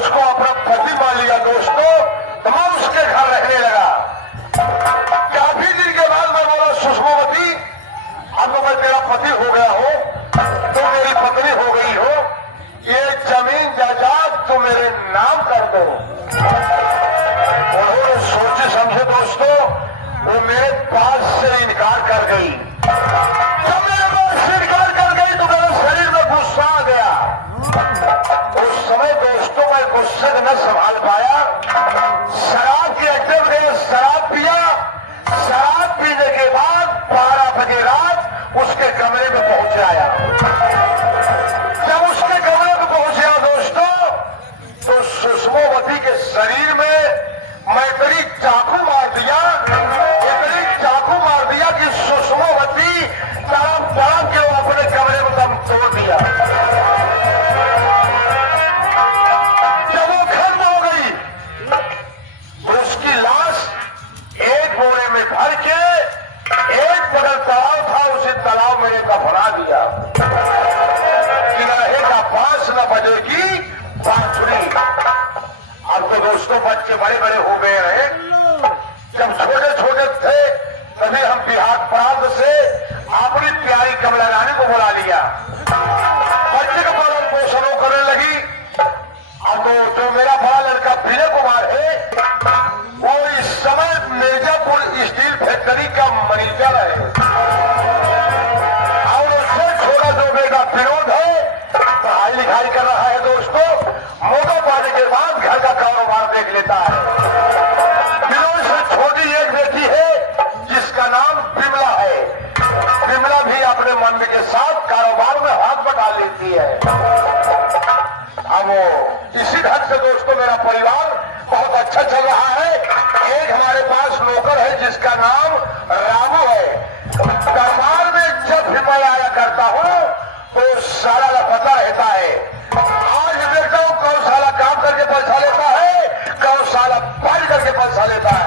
उसको अपना पति मान लिया दोस्तों, तो मैं उसके घर रहने लगा। काफी दिन के बाद मैं बोला, सुषमावती, अब तो मैं तेरा पति हो गया हो, तो मेरी पत्नी हो गई हो, ये जमीन जायदाद तो मेरे नाम कर दो। उन्होंने सोचे समझे दोस्तों, वो मेरे पास से इनकार कर गई। जब मेरे पास से इनकार कर गई तो मेरे शरीर में गुस्सा आ गया। उस समय दोस्तों मैं गुस्से न संभाल पाया, शराब के अड्डे में गए, शराब पिया। शराब पीने के बाद 12 बजे रात उसके कमरे में पहुंच आया। जब उसके कमरे में पहुंचा दोस्तों, तो सुषमावती के शरीर में मैं इतनी चाकू मार दिया, इतनी चाकू मार दिया कि सुषमावती तड़प के वो अपने कमरे में दम तोड़ दिया। जब वो खत्म हो गई तो उसकी लाश एक बोरे में भर के एक बगल तालाब था, उसी तालाब में दफना दिया कि रहेगा बांस न बजेगी बांसुरी। अब तो दोस्तों बच्चे बड़े बड़े हो गए हैं। जब छोटे छोटे थे तभी हम बिहार प्रांत से अपनी प्यारी कमला रानी को बुला लिया, बच्चे का पालन पोषण करने लगी। अब तो जो मेरा बड़ा लड़का विजय कुमार है, वो इस समय मिर्जापुर स्टील फैक्ट्री का मैनेजर है। और उससे छोटा जो बेटा विनोद है, पढ़ाई लिखाई कर रहा है दोस्तों, मौका पाने के बाद घर का कारोबार देख लेता है। विनोद से छोटी एक बेटी है जिसका नाम विमला है। विमला भी अपने मम्मी के साथ कारोबार में हाथ बटा लेती है। अब वो इसी ढंग से दोस्तों मेरा परिवार बहुत अच्छा चल रहा है। एक हमारे पास नौकर है जिसका नाम रामू है। दरबार में जब भी मैं आया करता हूँ तो सारा पता रहता है। आज देखता हूँ कौन साला काम करके पैसा लेता है, कौन साला पानी करके पैसा लेता है।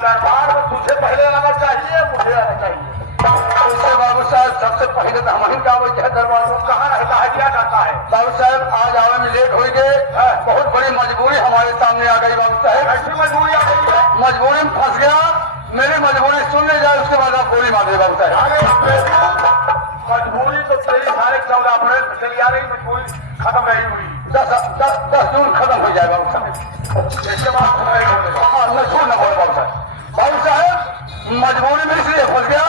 दरबार में तुझे पहले आना चाहिए, मुझे आना चाहिए। उससे बाबू साहब सबसे पहले तो हम का वो दरबार में कहाँ रहता है, क्या करता है? बाबू साहब आज आने में लेट हो गए, बहुत बड़ी मजबूरी हमारे सामने आ गई। बाबू साहब ऐसी मजबूरी आ गई है, मजबूरी में फंस गया। मेरी मजबूरी सुन ले जाए, उसके बाद आप गोली मार दे। बाबू साहब मजबूरी तो तेरी सारे 14 अप्रैल से चली आ रही, मजबूरी खत्म नहीं हुई। 10 जून खत्म हो जाए बाबू साहब, इसके बाद न बोले बाबू साहब। बाबू साहब मजबूरी में इसलिए फंस गया,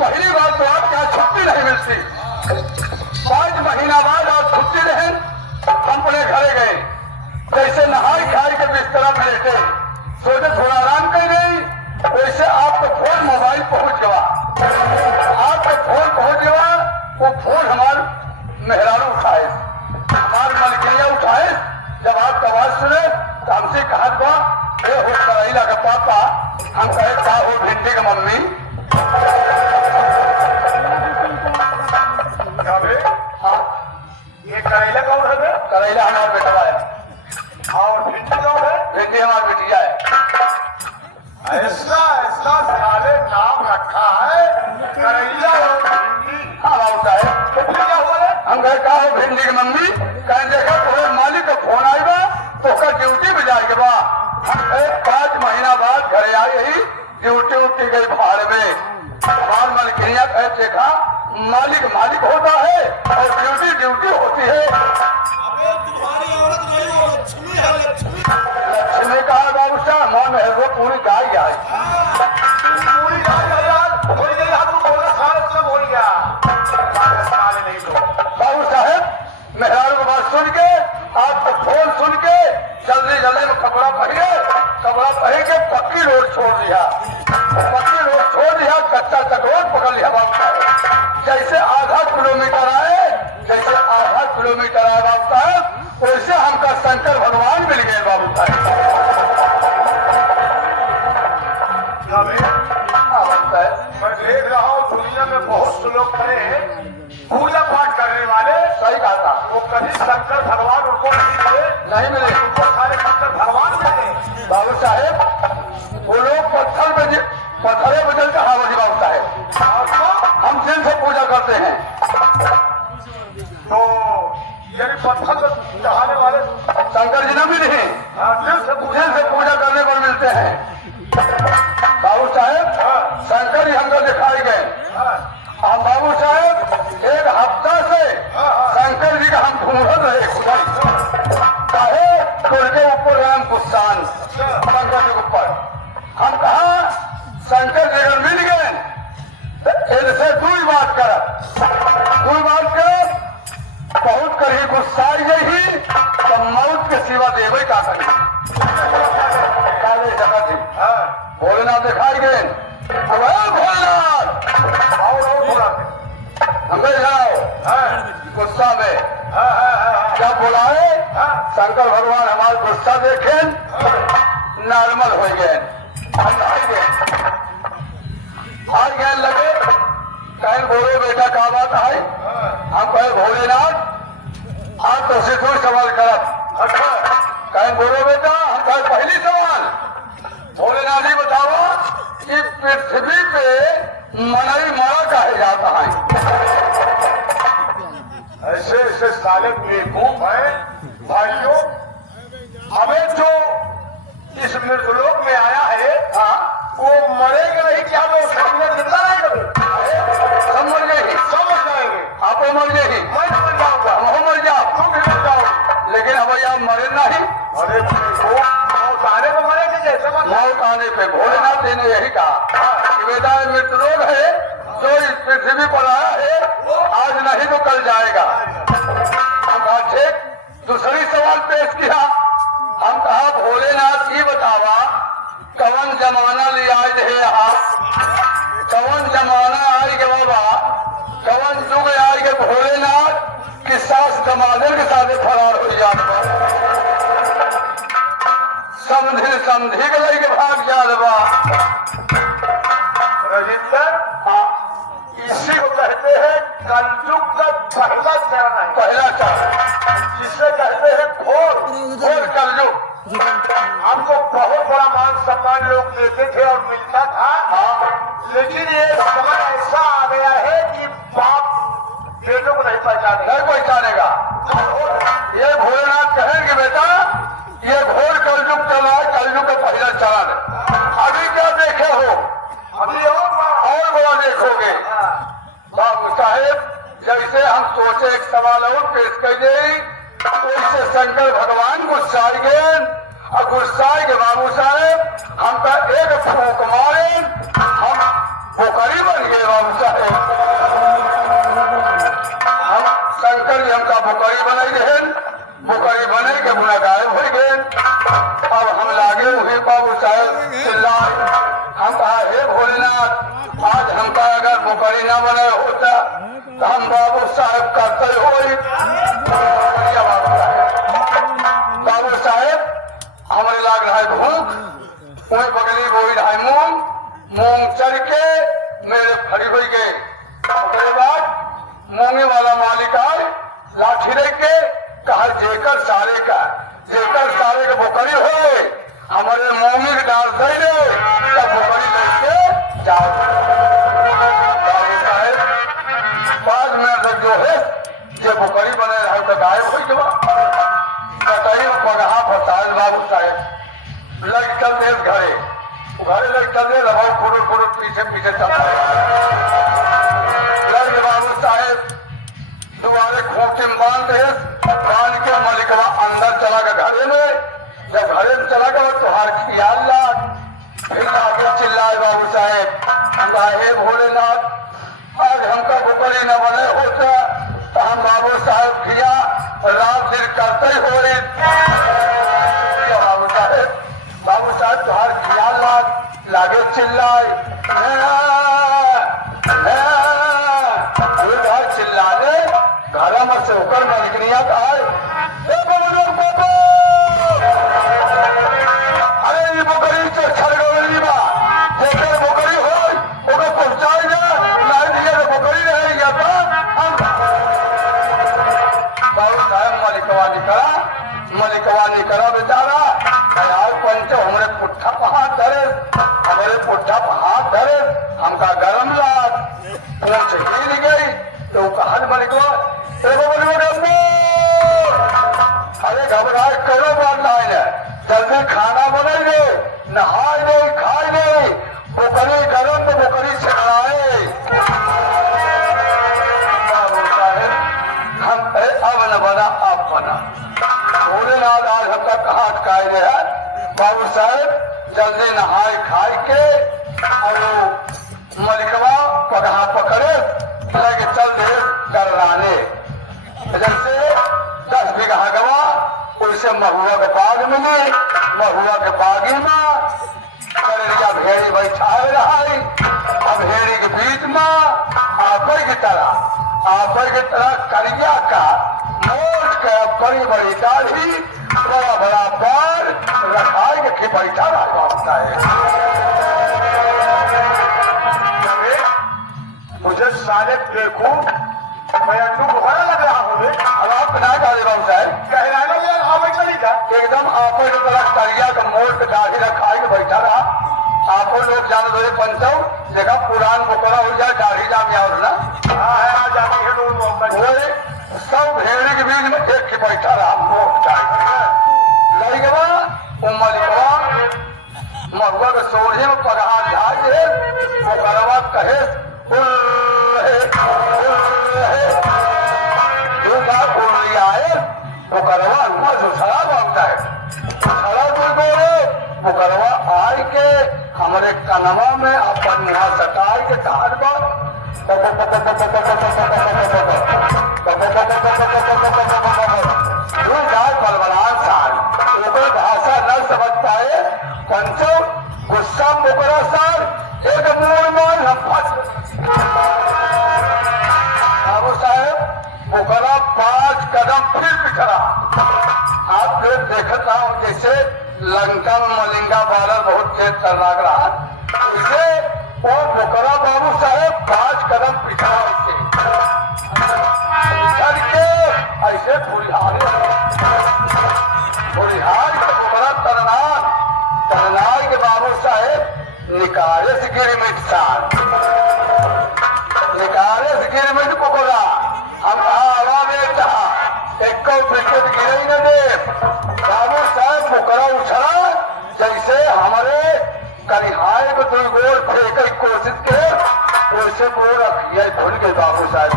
पहली बात तो आपके यहाँ छुट्टी नहीं मिलती। 5 महीना बाद आप छुट्टी रहे, हम अपने घरे गए, जैसे नहाई खाई के बिस्तरा में लेटे सोचे थोड़ा आराम कर गई, वैसे आपका फोन मोबाइल पहुंच गया। आपका फोन पहुंच गया, वो फोन हमारे मेहरारू उठाए, हमारे मलकिया उठाए। जब आपका आवाज सुने तो हमसे कहा हो करैला का पापा, हम कहे का हो भिंडी का मम्मी। हाँ ये करैला कौन है? करैला हमारा बेटा है। और भिंडी कौन है? भिंडी हमारी बेटिया है। ऐसा ऐसा साले नाम रखा है, करैला और भिंडी। हाँ बाबू साहब क्या हुआ है? हम कहे का हो भिंडी की मम्मी, कहें देखा तो मालिक का फोन आएगा तो ड्यूटी में जाएगा। बा हम 5 महीना बाद घरे आई ही, ड्यूटी उठी गई बाहर में। बाहर मलकिया कहे देखा मालिक मालिक होता है और ड्यूटी ड्यूटी होती है। अबे तुम्हारी औरत नहीं हो, लक्ष्मी है, लक्ष्मी। लक्ष्मी कहा बाबू साहब मन है वो पूरी गाय है, पूरी गाय है यार, बोल गई हम बोला सारा सब हो गया। नहीं तो बाबू साहब मेहरारू की बात सुन के, आपका फोन सुन के जल्दी जल्दी में कपड़ा पहन के पक्की रोड छोड़ दिया। पक्की रोड छोड़ दिया, कच्चा चटोर पकड़ लिया बाबू साहब। जैसे आधा किलोमीटर आए बाबू साहब, वैसे हमका शंकर भगवान मिल गए बाबू साहब। मैं देख रहा हूँ दुनिया में बहुत से लोग खड़े हैं पूजा पाठ करने वाले। सही कहा था। वो कभी शंकर भगवान उनको नहीं मिले। उनको सारे शंकर भगवान मिले। बाबू साहेब वो लोग पत्थरे बदल कहा बाबू साहेब, हम दिल से पूजा करते हैं। तो यानी पत्थर को चढ़ाने वाले शंकर जी न मिले हैं, दिल से दिल से पूजा करने पर मिलते हैं। बाबू साहेब शंकर जी हमको दिखाई गए। हम बाबू साहेब एक हफ्ता से शंकर जी का हम ढूंढत रहे खुदाई चाहे उनके ऊपर राम गुस्सान शंकर जी के ऊपर। हम कहा शंकर जी अगर मिल गए तो इनसे दुई बात कर बहुत करी गुस्साई यही तो मौत के सिवा देवे का करी शंकर जी भोलेनाथ दिखाई गए। भोलेनाथ हमें जाओ गुस्सा में क्या बुलाए। शंकर भगवान हमारे गुस्सा देखे नॉर्मल हो गए, हम आ गए लगे कहीं बोलो बेटा का बात है। हम कहे भोलेनाथ आज तो से कोई सवाल करब। कहीं बोलो बेटा, हम कहे पहली सवाल भोलेनाथ जी बताओ कि पृथ्वी पे मनई मरा कहे जाता है। ऐसे ऐसे साले बेवकूफ हैं भाइयों। हमें जो इस मृतलोक में आया है वो मरेगा नहीं क्या? वो सामने जिंदा रहेगा। सब मर गए, समझ जाएंगे। आप मर गए, मैं मर जाऊंगा, हम मर जाओ, तुम भी मर जाओ। लेकिन अब आप मरे नहीं। अरे मौत आने को मरेंगे जैसे मौत आने पे भोलेनाथ जी ने यही कहा कि बेटा मृतलोक है जो इस पृथ्वी पर आया है आज नहीं तो कल जाएगा। हम कहा ठीक। दूसरी सवाल पेश किया। हम कहा भोलेनाथ जी बतावा कवन जमाना ले आए है आप, कवन जमाना आई के बाबा, कवन युग आई के भोलेनाथ की सास दमादर के साथ फरार हो जाता समझी के लेके भाग जात बा। रजिंदर इसी को कहते हैं कलयुग का पहला चरण है। पहला चरण जिसे कहते हैं घोर कलयुग। हमको बहुत बड़ा मान सम्मान लोग देते थे और मिलता था। लेकिन ये समय ऐसा आ गया है कि बाप बेटों को नहीं पहचानेगा। नहीं पहचानेगा। ये भोलेनाथ कहेंगे बेटा ये घोर कलयुग चला है, कलयुग का पहला चरण। अभी क्या देखे हो, अभी और बड़ा देखोगे। बाबू साहेब जैसे हम सोचे एक सवाल और पेश कर गई वैसे शंकर भगवान गुस्साई गए और गुस्साई के बाबू साहेब हमका एक फूक मारे हम भुखरी बन गए। बाबू साहेब हम शंकर जी हमका भुखरी बनाई गए, भुखरी बने के बुरा गायब हो गए। अब हम लागे हुए बाबू साहेब चिल्लाए। हम कहा हे भोलेनाथ आज हमका अगर भुखरी न बने होता तो हम बाबू साहेब करते हो। बाबू साहेब हमारे लाग रहा है भूख, उन्हें बगली बोई रहा है मूंग चढ़ के मेरे खड़ी हुई गए। उसके बाद मूंगे वाला मालिक आए लाठी रख के कहा जेकर सारे का भुखरी हो हमारे मूंगे के डाल दे तब भुखरी लेके जाओ। बाबू साहेब बाद में जो है जे भुखरी बने रहा तो गायब हो गया। पगहा फसायल बाबू साहेब लग चलते घरे लग चलते रहो फुरुट पीछे चलता लग बाबू साहेब दुआरे खूंटी में बांध के मलिकवा अंदर चला गया घरे में। जब घरे में चला गया तुहार ख्याल लाग फिर आगे चिल्लाए बाबू साहेब हे भोलेनाथ आज हमका भुखरी न बने होता तो हम बाबू साहेब किया रात दिन करते हो रहे। बाबू साहब तुहार ख्याल लागे चिल्लाए चिल्लाने घर में से होकर मलिकनिया कहा पुट्ठा पर हाथ धरे, हमारे पुट्ठा पर हाथ धरे, हमका गरम लाग पूछ हिल गई तो कहल बनिको एगो बनिको अरे घबराए करो बात नहीं है, जल्दी खाना बनाई दे, नहाई दे, खाई दे, बोकरी गरम तो बोकरी छकड़ाए। हम अब न बना अब बना भोलेनाथ आज हम तक कहाँ अटकाए गए हैं। बाबू साहब जल्दी नहाई खाई के और मलिकवा पगहा पकड़े लगे चल दे करवाने जैसे 10 बीघा गवा उसे महुआ के बाग मिली, महुआ के बागी में करेरिया भेड़ी बैठाए रहा, अब भेड़ी के बीच में आपे की तरह करिया का मोट के बड़ी बड़ी दाढ़ी बड़ा बड़ा बाल रखाई के बैठा रहा है। मुझे साले देखो मैं अंडू बुखारा लग रहा मुझे। अब आप बना डाले बाबू साहब कहना यार आवे चली था एकदम आपो की तरह करिया का मोट के दाढ़ी रखाई के बैठा रहा। आपो लोग जान दो पंचौ देखा पुरान बोकरा हो जाए दाढ़ी जाम या ना हाँ जाती है लोग वो सब भेड़ी के बीच में एक के बैठा रहा मोट दाढ़ी लड़ीगवा उमलिकवा महुआ के सोढ़े में पगहा झाए बोकरवा कहे मुकरवा आय के हमारे कनवा में अपन मुहा सटाई के कहार बलबलान साल भाषा न समझ पाए पंचो गुस्सा मुकरा साल एक मोड़ मोड़ बाबू साहब मुकरा 5 कदम फिर पिछड़ा। आप लोग देखता हूँ जैसे लंका में मलिंगा बारह बहुत तेज कर लग रहा इसे वो मुकरा बाबू साहब 5 कदम पिछड़ा पिछड़ के ऐसे फुलहार के मुकरा तरनार के बाबू साहब निकाले से गिरमिट साल निकाले से गिरमिट मुकरा हम हवा में कहा एक विकेट गिरे न दे बाबू साहब मुकरा उछला जैसे हमारे करिहाए को 2 गोल फेंक की कोशिश के वैसे को रखिए भूल गए बाबू साहब।